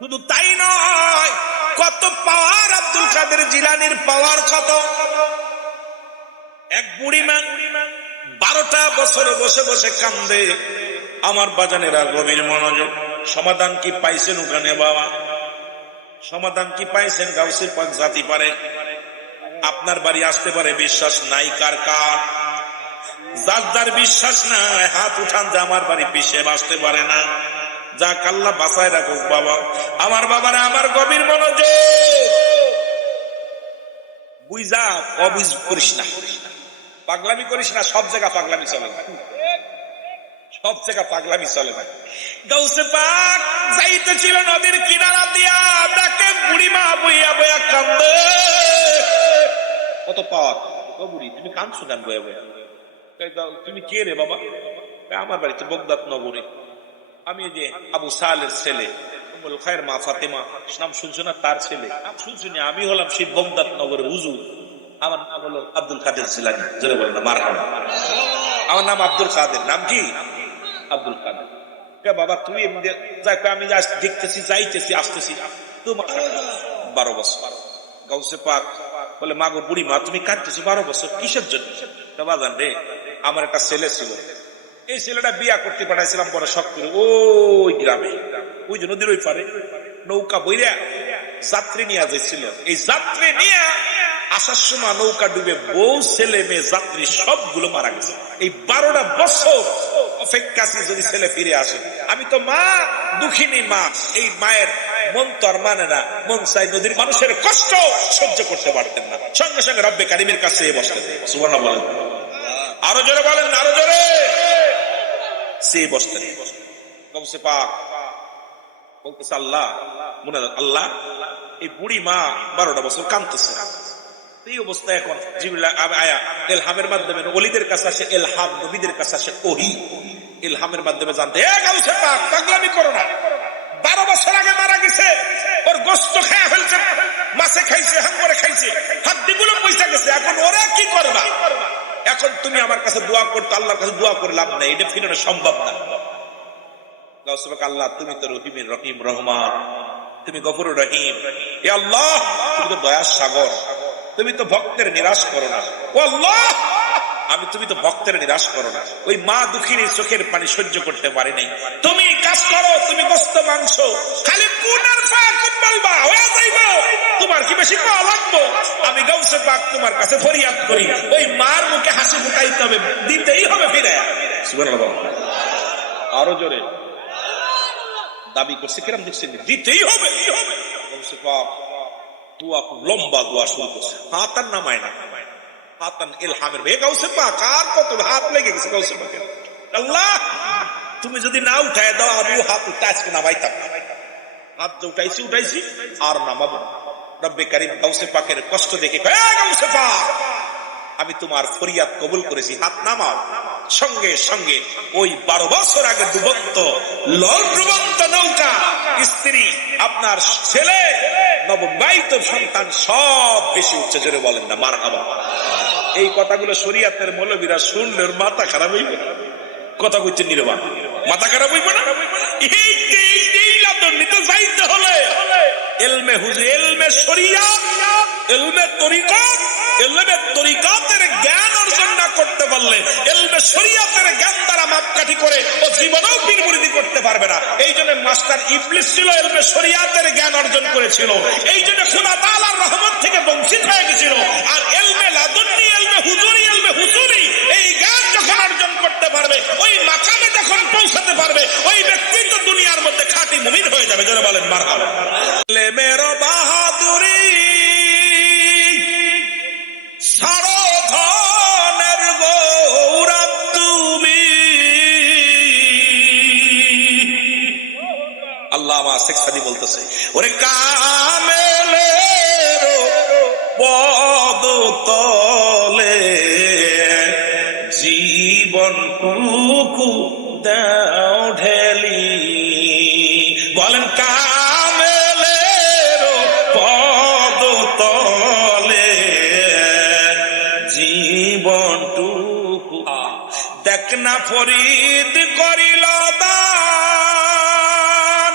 শুধু তাই নয়, কত পাওয়ার আব্দুল কাদের জিলানীর পাওয়ার কত। এক বুড়ি মা 12টা বছর বসে বসে কান্দে। আমার বাজানেরা গভীর মনোযোগ। সমাধান কি পাইছেন ওখানে বাবা? সমাধান কি পাইছেন? গাউসে পাক জাতি পারে, আপনার বাড়ি আসতে পারে, বিশ্বাস নাই কার কার? যার যার বিশ্বাস নাই হাত উঠান যে আমার বাড়ি পিছিয়ে আসতে পারে না। যা আল্লাহ বাঁচায় রাখুক বাবা। আমার বাবারা, আমার গভীর মনোযোগ। বুঝা অবুঝ করিস না, পাগলামি করিস না। সব জায়গা পাগলামি চলে না, সব জায়গা পাগলামি চলে না। গাউসে পাক যাইতেছিল নদীর কিনারা দিয়া, ডাকে বুড়িমা বইয়া বইয়া কান্দে। কত পাওয়ার। ও বুড়ি, তুমি কাঁদছো কেন বইয়া বইয়া? তুমি কে রে বাবা? আমার বাড়িতে বগদাদ নগরে, আমি যে আবু সালের ছেলে, খায়ের মা ফাতেমা নাম শুনছো না, তার ছেলে। শুনছো না? আমি হলাম সেই বগদাদ নগরের হুজুর। আমার নাম হলো আব্দুল কাদের জিলানী। জোরে বলেন না মারহাবা। আমার নাম আব্দুল কাদের। নাম কি? আব্দুল কাদের। বাবা তুমি আমি দেখতেছি, যাইতেছি, আসতেছি, তোমার 12 বছর। গাউসে পাক বলে, মা গো বুড়ি মা, তুমি কাঁদতেছি 12 বছর কিসের জন্য? বাজান রে, আমার একটা ছেলে ছিল, এই ছেলেটা বিয়া করতে পাঠাইছিলাম বড় শখ করে ওই গ্রামে, ওই যে নদীর ওই পারে নৌকা বইরা যাত্রী নিয়ে যাচ্ছিল। এই যাত্রী নিয়ে আসার সময় নৌকা ডুবে বউ ছেলে মেয়ে যাত্রী সবগুলো মারা গেছে। এই 12টা বছর অপেক্ষা যদি ছেলে ফিরে আসে। আমি তো মা, দুঃখিনী মা। এই মায়ের মন তো আর মানে না, মন চাই নদীর মানুষের কষ্ট সহ্য করতে পারতেন না। সঙ্গে সঙ্গে রব্বে কারিমের কাছে বসতেন। সুবহানাল্লাহ বলেন। আরো জোরে বলেন, আরো জোরে। সে বসতেন। গাউসে পাক বলতেছে, আল্লাহ মনে আল্লাহ, এই বুড়ি মা 12টা বছর কাঁদতেছে। এই অবস্থা এখন জিবরিল আয়া ইলহামের মাধ্যমে ওলিদের কাছে আসে, ইলহাম নবীদের কাছে আসে, ওহী ইলহামের মাধ্যমে জানতে, এ গাউসে পাক পাগলামি করো না, 12 বছর আগে মারা গেছে, ওর গোশত খেয়ে ফেলছে, মাছে খাইছে, হাঙ্গরে খাইছে, হাড্ডিগুলো পয়সা গেছে, এখন ওরা কি করবা? এখন তুমি আমার কাছে দোয়া করতে, আল্লাহর কাছে দোয়া করে লাভ নাই, এটা ফিরানো সম্ভব না। গাউসে পাক, আল্লাহ তুমি তো রহিমের রহিম, রহমান, তুমি গফুরুর রহিম। এ আল্লাহ, তুমি তো দয়ার সাগর, তুমি তো ভক্তের নিরাশ করো না। ও আল্লাহ, তুমি তো ভক্তের নিরাশ করো না। ওই মা দুঃখিনী চোখের পানি সহ্য করতে পারে নাই। তুমি কাজ করো, তুমি গোশত মাংস খালি কুনার ফাকুম বলবা, হয়ে যাইবো। তোমার কি বেশি পাওয়া লাগবো? আমি গাউসে পাক তোমার কাছে ফরিয়াদ করি, ওই মার মুখে হাসি ফুটাইতে হবে, দিতেই হবে ফিরে। সুবহানাল্লাহ। আরো জোরে দাবি করছে, কিরম দেখছেন? দিতেই হবে। গাউসে পাক দোয়া, লম্বা দোয়া শুরু করছে, হাত আর নামায় না। হাতান ইলহামের বে গাউসে পাক আর কত হাত লেগে গেছে গাউসে পাকের। আল্লাহ, তুমি যদি না উঠায় দাও, আমিও হাত উঠে আজকে নামাইতাম। হাত যে উঠাইছি আর নামাবো। রব্বে কারীম গাউসে পাকের কষ্ট দেখে, গাউসে পাক, আমি তোমার ফরিয়াদ কবুল করেছি, হাত নামাও। সঙ্গে সঙ্গে ওই 12 বছর আগে ডুবন্ত নৌকা, স্ত্রী, আপনার ছেলে, নববিবাহিত সন্তান সব বেশি উঠছে। জোরে বলেন না মারহাবা। এই কথাগুলো শরীয়তের মৌলবীরা শুনলে ওর মাথা খারাপ হইবে। কথা কইতে নির্বাণ মাথা খারাপ হইবে না? এই লাদন্নিতে যাইতে হলে ইলমে হুজুর, ইলমে শরিয়াত, ইলমে তরিকাত, ইলমে তরিকাতের জ্ঞান অর্জন না করতে পারলে, ইলমে শরিয়াতের জ্ঞান দ্বারা মাপকাঠি করে ও জীবনেও পীর মুরিদি করতে পারবে না। এই জন্য মাস্টার ইবলিস ছিল, ইলমে শরিয়াতের জ্ঞান অর্জন করেছিল, এই জন্য খোদা তাআলার রহমত থেকে বঞ্চিত হয়ে গেছিল। আর ইলমে লাদুন্নি, ইলমে হুজুরি এই জ্ঞান যখন অর্জন করতে পারবে, ওই মাকামে যখন পৌঁছাতে পারবে, ওই ব্যক্তি তো দুনিয়ার মধ্যে খাঁটি মুমিন হয়ে যাবে। যারা বলেন মারহাবা। মেরো বাহাদুরি সারধনের গৌরব তুমি। আল্লামা শেখ সাদী বলতেছে, ওরে কামেলের পদতলে জীবনটুকু দাও ঢেলি। বলেন কামেলের পদতলে জীবনটুকু। দেখ না ফরিদ করিল দান,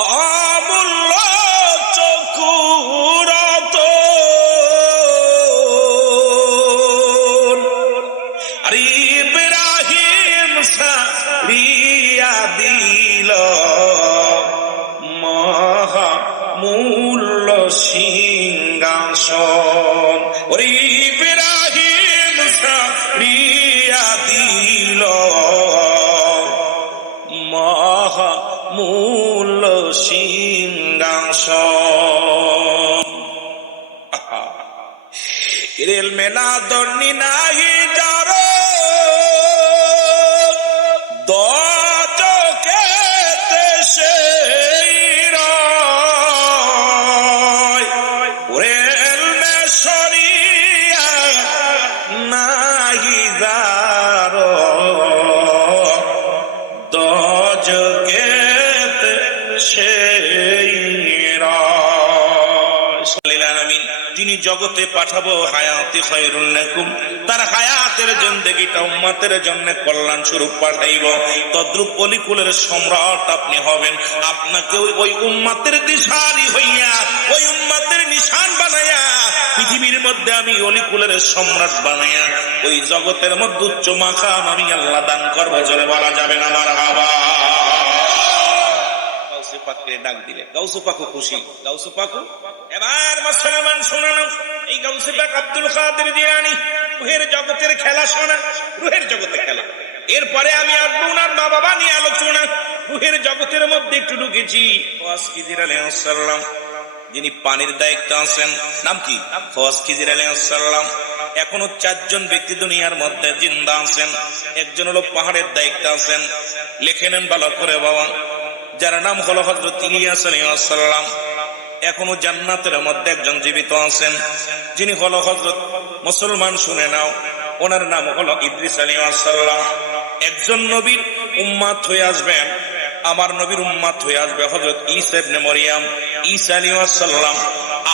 অমূল্য চক্ষুর আর ইব্রাহিম সারিয়া দিল মহামূল্য সিংহাসন। ওরে ইব্রাহিম সারিয়া দিল মহামূল্য সিংহাসন। ইরেল মেলা দর্নি নাহি যারো দজকে দেশে ওরেল মেশরিয়া নাহি যারো দজকে সেই যিনি জগতে পাঠাবো হায়াতে খায়রুল লাকুম, তার হায়াতের জিন্দেগিটা উম্মতের জন্য কল্যাণ স্বরূপ পাঠাইব। তদ্রূপ অলিকুলের সম্রাট আপনি হবেন। আপনাকে ওই উম্মতের দিশারি হইয়া, ওই উম্মতের নিশান বানাইয়া পৃথিবীর মধ্যে আমি অলিকুলের সম্রাট বানাইয়া ওই জগতের মধ্যে উচ্চ মাকাম আমি আল্লাহ দান করবো। জোরে বলা যাবে না মারহাবা। ডাক দিলে গাউসু পাকু খুশি। গাউসু পাকু এবার মুসলমান শুনুন, এই গাউসু পাক আব্দুল কাদের জিলানী রুহের জগতের খেলা শোনেন, রুহের জগতের খেলা। এরপরে আমি আসবো ওনার মা বাবা নিয়ে আলোচনা। রুহের জগতের মধ্যে একটু ঢুকেছি। খোয়াজ খিজির আলাইহিস সালাম যিনি পানির দায়িত্ব আছেন, নাম কি? খোয়াজ খিজির আলাইহিস সালাম। এখনো 4 জন ব্যক্তি দুনিয়ার মধ্যে জিন্দা আছেন। একজন হলো পাহাড়ের দায়িত্ব আছেন, লিখে নেন ভালো করে বাবা, যার নাম হলো হযরত ইলিয়াস আলাইহিস সালাম। এখনো জান্নাতের মধ্যে একজন জীবিত আছেন, যিনি হলো হযরত, মুসলমান শুনে নাও, ওনার নাম হলো ইদ্রিস আলাইহিস সালাম। একজন নবীর উম্মত হয়ে আসবেন, আমার নবীর উম্মত হয়ে আসবে হযরত ঈসা ইবনে মরিয়ম, ঈসা আলাইহিস সালাম।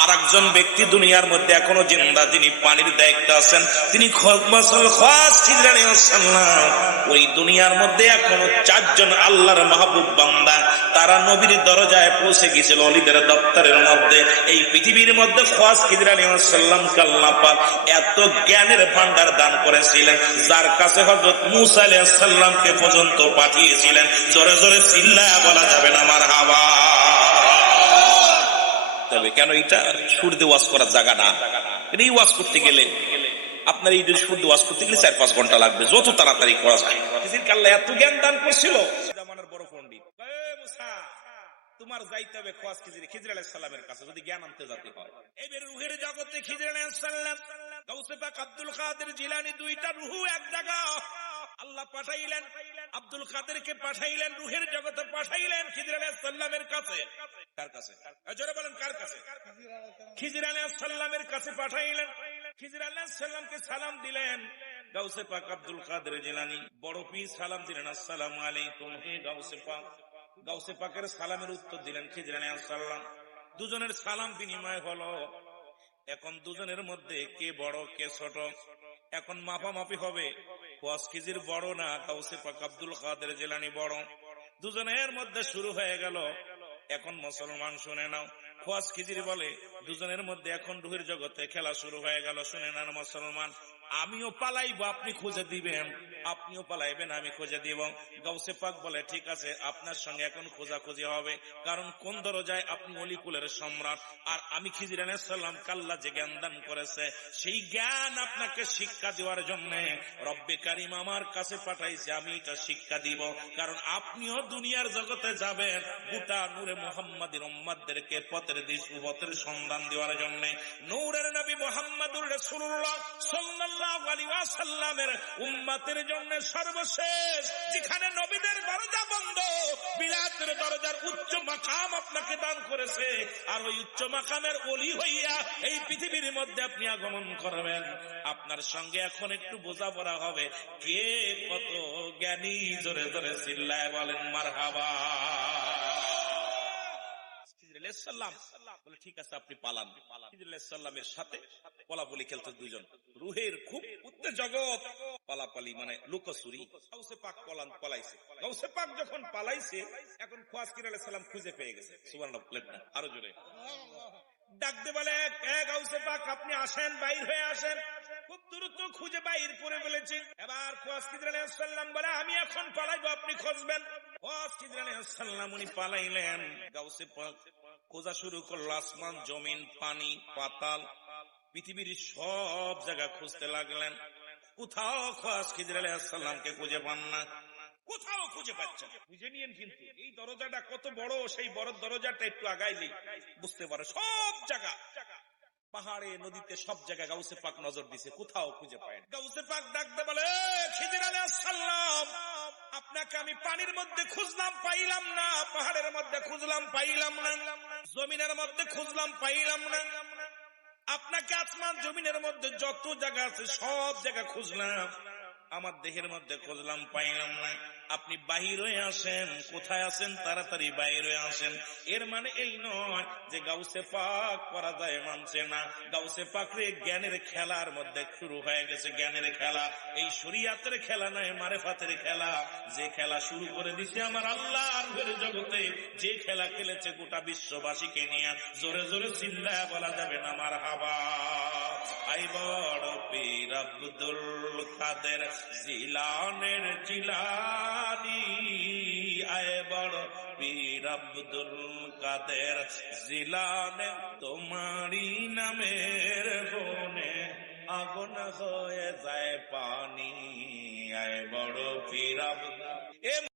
আর একজন ব্যক্তি দুনিয়ার মধ্যে এখনো জিন্দা, যিনি পানির দায়িত্ব আছেন, তিনি খোয়াজ খিজির আলাইহিস সালাম। ওই দুনিয়ার মধ্যে এখনো 4 জন আল্লাহর মাহবুব বান্দা, তারা নবীর দরজায় পৌঁছে গিয়েছিল ওলিদের দপ্তরের মধ্যে। এই পৃথিবীর মধ্যে খোয়াজ খিজির আলাইহিস সালামকে আল্লাহ পাক এত জ্ঞানের ভান্ডার দান করেছিলেন, যার কাছে হযরত মূসা আলাইহিস সালামকে পর্যন্ত পাঠিয়েছিলেন। জোরে জোরে চিল্লায়া বলা যাবে না মারহাবা। তবে কেন এটা সুর দিয়ে ওয়াজ করার জায়গা না, এই ওয়াজ করতে গেলে আপনার এই সুর দিয়ে ওয়াজ করতে গেলে 4-5 ঘন্টা লাগবে, যত তাড়াতাড়ি করা যায়। আল্লাহ এত জ্ঞান দান করছিল। জামানার বড় পণ্ডিত, তোমার যাইতে হবে খোয়াজ খিজির আলাইহিস সালামের কাছে যদি জ্ঞান আনতে যেতে হয়। এবারে রুহের জগতে খিজির আলাইহিস সালাম, গাউসে পাক আব্দুল কাদের জিলানী, দুইটা রুহু এক জায়গা। আল্লাহ পাঠাইলেন আব্দুল কাদেরকে, পাঠাইলেন রুহের জগতে, পাঠাইলেন খিজির আলাইহিস সালামের কাছে। কার কাছে? জোরে বলেন কার কাছে? খিজির আলাইহিস সালামের কাছে পাঠাইলেন। খিজির আলাইহিস সালামকে সালাম দিলেন, গাউসে পাক আব্দুল কাদের জিলানী বড় পীর সালাম দিলেন, আসসালামু আলাইকুম হে গাউসে পাক। গাউসে পাকের সালামের উত্তর দিলেন খিজির আলাইহিস সালাম। দুজনের সালাম বিনিময় হলো। এখন দুজনের মধ্যে কে বড় কে ছোট এখন মাপামাপি হবে। ৫ কেজির বড় না গাউসে পাক আব্দুল কাদের জিলানী বড়। দুজনের মধ্যে শুরু হয়ে গেল। এখন মুসলমান শুনে নাও, ৫ কেজির বলে দুজনের মধ্যে এখন রুহের জগতে খেলা শুরু হয়ে গেল। শুনে নেন মুসলমান, আমিও পালাইবো আপনি খুঁজে দিবেন, আপনিও পালাইবেন আমি খুঁজে দিব। গাউসে পাক বলে ঠিক আছে, আপনার সঙ্গে এখন খোঁজাখুঁজি হবে, কারণ কোন দরজায় আপনি অলিকুলের সম্রাট আর আমি খিজির আলাইহিস সালাম কাল্লা যে জ্ঞান দান করেছে সেই জ্ঞান আপনাকে শিক্ষা দেওয়ার জন্য রব্বে কারীম আমার কাছে পাঠাইছে। আমি এটা শিক্ষা দিব, কারণ আপনিও দুনিয়ার জগতে যাবেন গোটা নূরে মুহাম্মাদের উম্মতদেরকে পথের দিশ পথের সন্ধান দেওয়ার জন্য। নূরের নবী মুহাম্মদুর রাসূলুল্লাহ সাল্লাল্লাহু আলাইহি ওয়াসাল্লামের উম্মতের জন্য সর্বশেষ যেখানে নবীদের দরজা বন্ধ, বিলাতের দরজার উচ্চ মাকাম আপনাকে দান করেছে। আর ওই উচ্চ মাকামের ওলি হইয়া এই পৃথিবীর মধ্যে আপনি আগমন করবেন। আপনার সঙ্গে এখন একটু বোঝাপড়া হবে কে কত জ্ঞানী। জোরে জোরে চিল্লায় বলেন মারহাবা। বলে ঠিক আছে আপনি পালান। খিজির আলাইহিস সালামের সাথে পলাপলি খেলতে দুইজন, রুহের খুব উত্তেজগত পালাপালি মানে লুকোচুরি। গাউসে পাক পলাইছে। গাউসে পাক যখন পালাইছে এখন খিজির আলাইহিস সালাম খুঁজে পেয়ে গেছে। সুবহানাল্লাহ বলেন না আরো জোরে। ডাকতে বলে গাউসে পাক আপনি আসেন, বাইর হয়ে আসেন। খুব দ্রুত খুঁজে বাইর করে ফেলেছে। এবার খিজির আলাইহিস সালাম বলে আমি এখন পালাইবো আপনি খুঁজবেন। খিজির আলাইহিস সালাম উনি পালাইলেন। গাউসে পাক খোঁজা শুরু করলো, আসমান জমিন পানি পাতাল পৃথিবীর সব জায়গা খুঁজতে লাগলেন। কোথাও খিজির আলাইহিস সালামকে খুঁজে পান না, কোথাও খুঁজে পাচ্ছেন। বুঝে নিয়েন কিন্তু এই দরজাটা কত বড়, সেই বড় দরজাটা একটু আগাইলে বুঝতে পারো। সব জায়গা পাহাড়ে নদীতে সব জায়গায় গাউসে পাক নজর দিছে, কোথাও খুঁজে পায় না। গাউসে পাক ডাকতে বলে খিজির আলাইহিস সালাম আপনাকে আমি পানির মধ্যে খুঁজলাম পাইলাম না, পাহাড়ের মধ্যে খুঁজলাম পাইলাম না, জমিনের মধ্যে খুঁজলাম পাইলাম না, আপনাকে আসমান জমিনের মধ্যে যত জায়গা আছে সব জায়গা খুঁজলাম, আমার দেহের মধ্যে খুঁজলাম পাইলাম না। আপনি বাহির হয়ে আসেন, কোথায় আছেন তাড়াতাড়ি বাহির হয়ে আসেন। এর মানে এই নয় যে গাউসে পাক পরাজয় মানছে না। গাউসে পাকরে জ্ঞানের খেলার মধ্যে শুরু হয়ে গেছে, জ্ঞানের খেলা। এই শরীয়তের খেলা নয়, মারেফাতের খেলা। যে খেলা শুরু করে দিছে আমার আল্লাহ আরশের জগতে, যে খেলা খেলেছে গোটা বিশ্ববাসীকে নিয়ে, জোরে জোরে চিল্লায়া বলা যাবে না মারহাবা। আই বড় পীর আব্দুল কাদের জিলানের জিলানী, আয় বড় পীর আব্দুল কাদের জিলানে তোমারি নামের বনে আগুন হয়ে যায় পানি, আয় বড় পীর আব্দুল